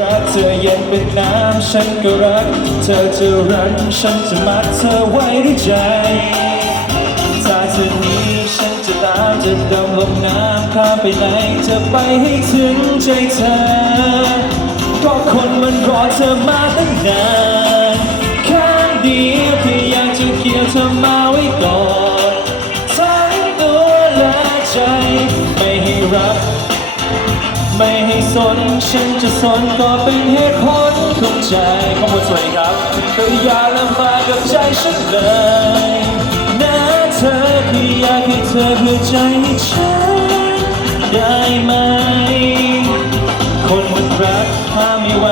รักเธอเย็นเป็นน้ำฉันก็รัก เธอจะรักฉันจะมัดเธอไว้ด้วยใจถ้าเธอหนี้ฉันจะตามจะดำลงน้ำข้ามไปไหนจะไปให้ถึงใจเธอ ฉันจะสนก็เป็นเหตุผลของใจขอบคุณสวัสดีครับก็อย่าลำบากกับใจฉันเลยนะเธอคืออยากให้เธอเพื่อใจให้ฉันได้ไหม คนมันรักห้ามไม่ไหว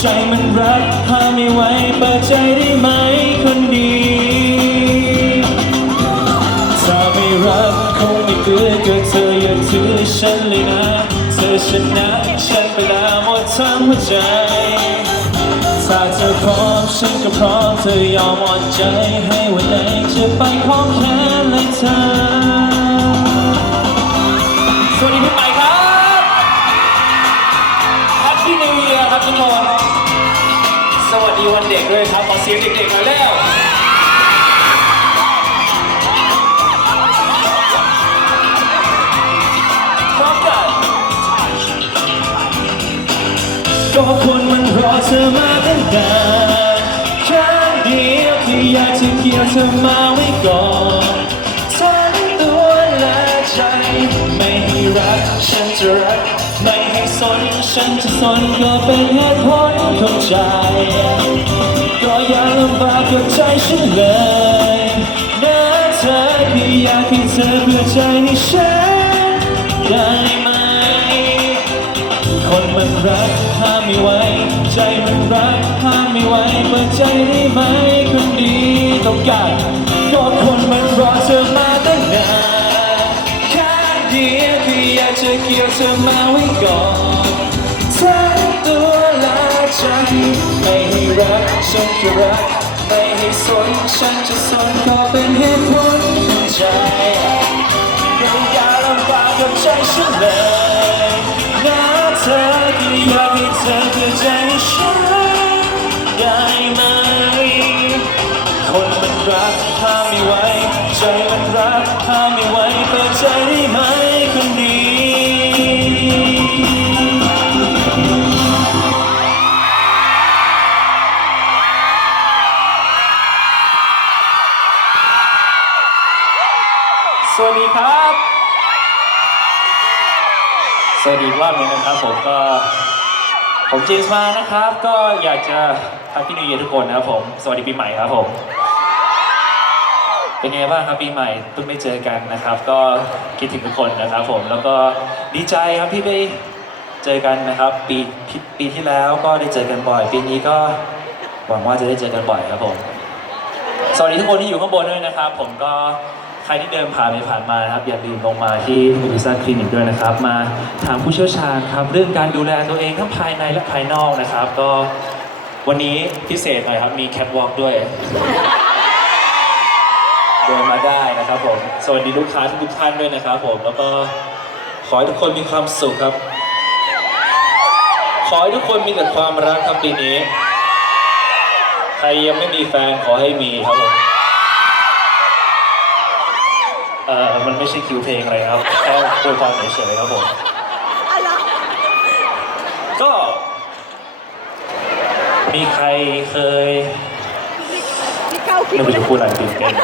ใจมันรักห้ามไม่ไหวเปิดใจได้ไหมคนดีถ้าไม่รักคงไม่เกิดกับเธออย่าถือฉันเลยนะเธอชนะ ทั้งหัวใจถ้าเธอพร้อมฉันก็พร้อมเธอยอมอ่อนใจให้วันไหนจะไปพร้อมแขนเลยเธอ สวัสดีพี่ใหม่ครับ Happy New Year ครับทุกคน สวัสดีวันเด็กด้วยครับ ขอเสียงเด็กๆหน่อยแล้ว ก็คนมันรอเธอมาตั้งนานแค่เดียวที่อยากจะเกี่ยวเธอมาไว้ก่อนทั้งตัวและใจ ไม่ให้รักฉันจะรัก ไม่ให้สนฉันจะสนก็เป็นเหตุผลของใจ ก็อย่าลำบากกับใจฉันเลยนะเธอที่อยากให้เธอเพื่อใจให้ฉัน กันก็คนมันรอเธอมาตั้งนานแค่เดียวที่อยากจะเกี่ยวเธอมาไว้ก่อนทั้งตัวและใจไม่ให้รักฉันก็รักไม่ให้สนฉันจะสนก็เป็นเหตุผลใจ คนมันรักห้ามไม่ไหว ใจมันรักห้ามไม่ไหวเปิดใจได้ไหมคนดีสวัสดีครับ สวัสดีอีกรอบหนึงนะครับผมก็ ผมเจมส์มานะครับ ก็อยากจะทักพี่นิวเยียร์ทุกคนนะครับผม สวัสดีปีใหม่ครับผม เป็นไงบ้างครับปีใหม่เพิ่งไม่เจอกันนะครับ ก็คิดถึงทุกคนนะครับผมแล้วก็ดีใจครับที่ได้เจอกันนะครับ ปีปีที่แล้วก็ได้เจอกันบ่อย ปีนี้ก็หวังว่าจะได้เจอกันบ่อยครับผมสวัสดีทุกคนที่อยู่ข้างบนด้วยนะครับ ผมก็ใครที่เดินผ่านไปผ่านมานะครับ อย่าลืมลงมาที่มูริซ่าคลินิกด้วยนะครับ มาถามผู้เชี่ยวชาญครับ เรื่องการดูแลตัวเองทั้งภายในและภายนอกนะครับ ก็วันนี้พิเศษหน่อยครับมีแคทวอล์กด้วย เดินมาได้นะครับผม สวัสดีลูกค้าทุกๆท่านด้วยนะครับผม แล้วก็ขอให้ทุกคนมีความสุขครับ ขอให้ทุกคนมีแต่ความรักครับปีนี้ ใครยังไม่มีแฟนขอให้มีครับผม เอ่อ มันไม่ใช่คิวเพลงอะไรครับ แค่โดยความเฉยๆครับผม ก็ มีใครเคยที่เข้าคิดไม่รู้จะพูดอะไรตื่นเต้น